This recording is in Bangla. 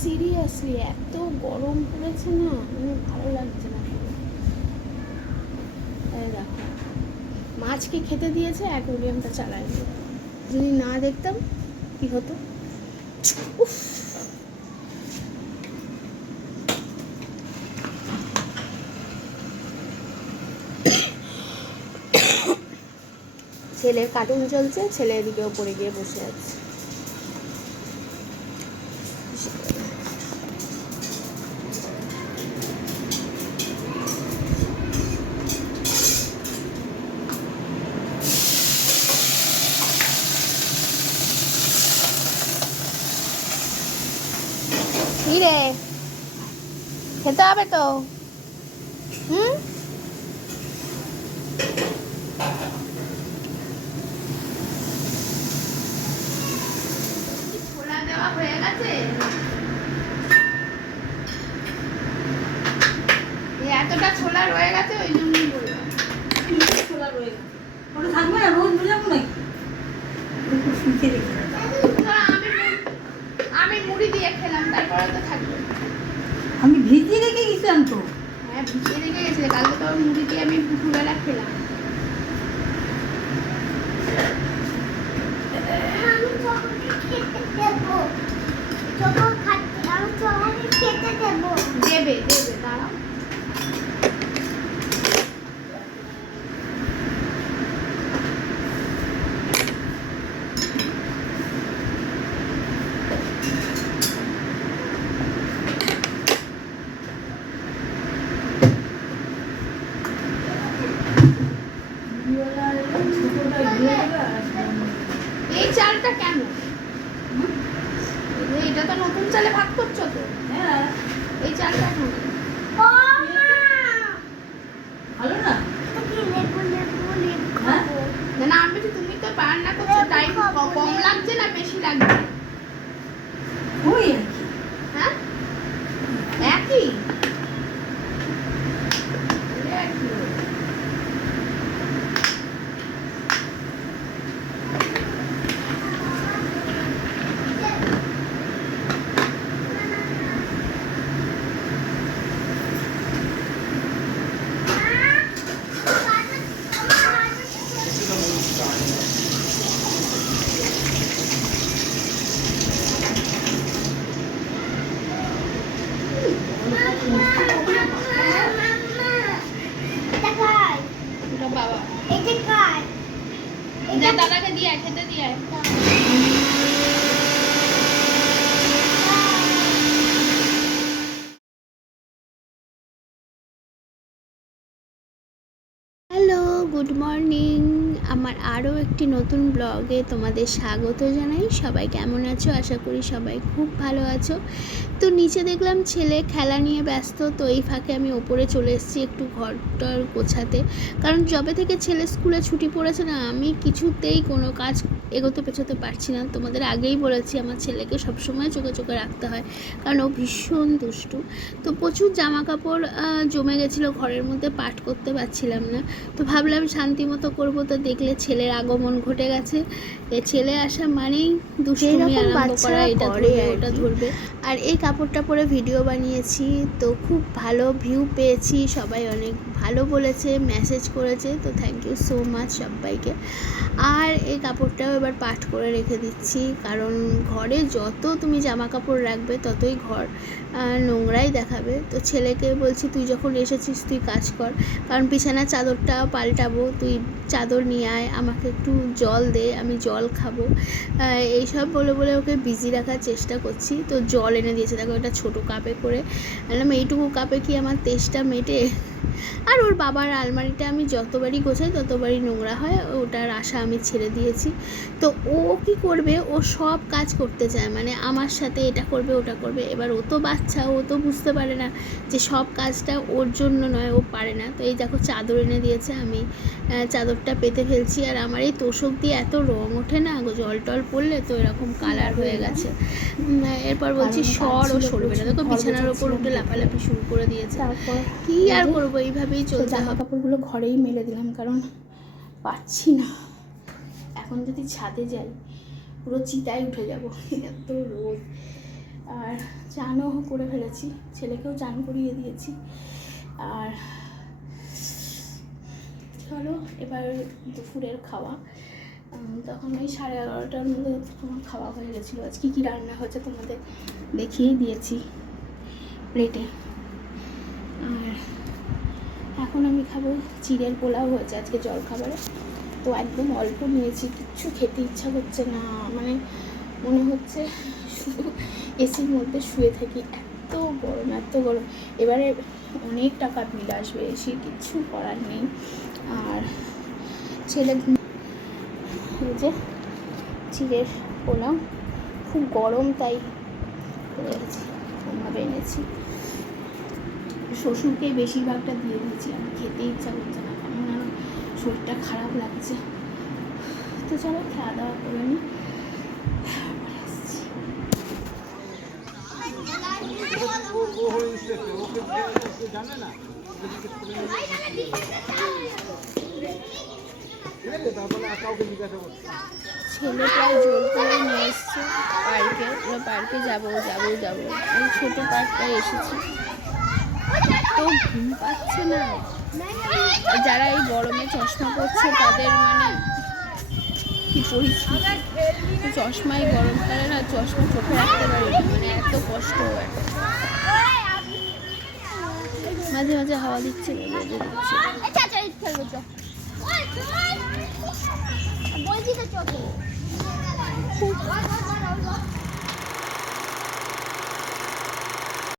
সিরিয়াসলি এত গরম পড়েছে না, ভালো লাগছে না। দেখো মাছকে খেতে দিয়েছে, অ্যাকোয়ারিয়ামটা চালায়নি। যদি না দেখতাম কি হতো। উফ, ছেলের কার্টুন চলছে, ছেলে এদিকে ওপরে গিয়ে বসে আছে। কি রে, খেতে হবে তো? ছোলা দেওয়া হয়ে গেছে, এতটা ছোলা রয়ে গেছে, ওই জন্যই বললাম। ছোলা রয়ে গেছে, ওটা থাকবে না, রোজ বুঝলাম নাকি। আমি মুড়ি দিয়ে খেলাম, তারপরে তো থাকবে। আমি ভিজিয়ে রেখে গেছিলাম তো। হ্যাঁ, ভিজিয়ে রেখে গেছিলে, কালকে তো মুড়ি দিয়ে আমি দুপুরবেলা খেলাম। দেবে দেবে, দাঁড়াও। এই চালটা কেন? এটা তো নতুন চালে ভাত করছো তো? হ্যাঁ, এই চালটা কেন? ভালো না? না আমি তো, তুমি তো রান্না করছো, টাইম কম লাগছে না বেশি লাগছে? ওই হ্যাঁ, একই। বাবা দাদাকে দিয়ে খেতে দিয়ে। Hello, good morning. আমার আরও একটি নতুন ব্লগে তোমাদের স্বাগত জানাই। সবাই কেমন আছো? আশা করি সবাই খুব ভালো আছো। তো নিচে দেখলাম ছেলে খেলা নিয়ে ব্যস্ত, তো এই ফাঁকে আমি ওপরে চলে এসেছি একটু ঘরটার গোছাতে। কারণ যবে থেকে ছেলে স্কুলে ছুটি পড়েছে না, আমি কিছুতেই কোনো কাজ এগোতে পেছোতে পারছি না। তোমাদের আগেই বলেছি, আমার ছেলেকে সবসময় চোখে চোখে রাখতে হয়, কারণ ও ভীষণ দুষ্টু। তো প্রচুর জামা কাপড় জমে গেছিলো ঘরের মধ্যে, পাট করতে পারছিলাম না। তো ভাবলাম শান্তি মতো করবো, তো দেখলে ছেলের আগমন ঘটে গেছে। ছেলে আসা মানেই দুষ্টুমি আরম্ভ করা, এটা ধরবে ওটা ধরবে। আর এই কাপড়টা পরে ভিডিও বানিয়েছি, তো খুব ভালো ভিউ পেয়েছি, সবাই অনেক ভালো বলেছে, মেসেজ করেছে, তো থ্যাংক ইউ সো মাচ সবাইকে। আর এই কাপড়টাও এবার পাট করে রেখে দিচ্ছি, কারণ ঘরে যত তুমি জামা কাপড় রাখবে ততই ঘর নোংরাই দেখাবে। তো ছেলেকে বলছি, তুই যখন এসেছিস তুই কাজ কর, কারণ বিছানার চাদরটা পাল্টাবো, তুই চাদর নিয়ে আয়, আমাকে একটু জল দে, আমি জল খাবো। এইসব বলে বলে ওকে বিজি রাখার চেষ্টা করছি। তো জল এনে দিয়েছে, দেখো একটা ছোটো কাপে করে। বললাম এইটুকু কাপে কি আমার তেষ্টা মেটে? আর ওর বাবার আলমারিটা আমি যতবারই গোছাই ততবারই নোংরা হয়, ওটার আশা আমি ছেড়ে দিয়েছি। তো ও কি করবে, ও সব কাজ করতে চায়, মানে আমার সাথে এটা করবে ওটা করবে। এবার ও তো বাচ্চা, ও তো বুঝতে পারে না যে সব কাজটা ওর জন্য নয়, ও পারে না। তো এই দেখো চাদর এনে দিয়েছে, আমি চাদরটা পেতে ফেলছি। আর আমার এই তোষক দিয়ে এত রং ওঠে না, জল টল পড়লে তো এরকম কালার হয়ে গেছে। এরপর বলছি সর, ও সরবে না। দেখো বিছানার ওপর উঠে লাফালাফি শুরু করে দিয়েছে। তারপর কি আর করবো, এইভাবেই চলতে হবে। জামা কাপড়গুলো ঘরেই মেলে দিলাম, কারণ পাচ্ছি না। এখন যদি ছাদে যাই পুরো চিতায় উঠে যাবো, এত রোদ। আর চা চানও করে ফেলেছি, ছেলেকেও চান করিয়ে দিয়েছি। আর চলো এবার দুপুরের খাওয়া। তখন ওই 11:30টার মধ্যে তোমার খাওয়া হয়ে গেছিলো। আজকে কী রান্না হয়েছে তোমাদের দেখিয়েই দিয়েছি প্লেটে। আর এখন আমি খাবো চিড়ের পোলাও হয়েছে আজকে জলখাবারে। তো একদম অল্প নিয়েছি, কিচ্ছু খেতে ইচ্ছা করছে না, মানে মনে হচ্ছে শুধু এসির মধ্যে শুয়ে থাকি, এত গরম এত গরম। এবারে অনেক টাকা বিল আসবে, এসি কিচ্ছু করার নেই। আর ছেলে যে চিড়ের পোলাও খুব গরম তাই ভাবে এনেছি। শ্বশুরকে বেশিরভাগটা দিয়ে দিয়েছি, আমি খেতে ইচ্ছা করছে না, কেমন যেন শরীরটা খারাপ লাগছে। তো চলো খাওয়া দাওয়া করে নিই। ছেলে প্রায় জোর করে নিয়ে এসছে পার্কে, পার্কে যাবো যাবো যাবো, ওই ছোটো পার্কটায় এসেছি। তো ঘুম পাচ্ছে না, যারা এই গরমে চশমা পরছে তাদের মানে কি পরিস্থিতি। চশমাই গরমকালে না, চশমা চোখে রাখতে পারি না, মানে এত কষ্ট হয়। মাঝে মাঝে হাওয়া দিচ্ছে,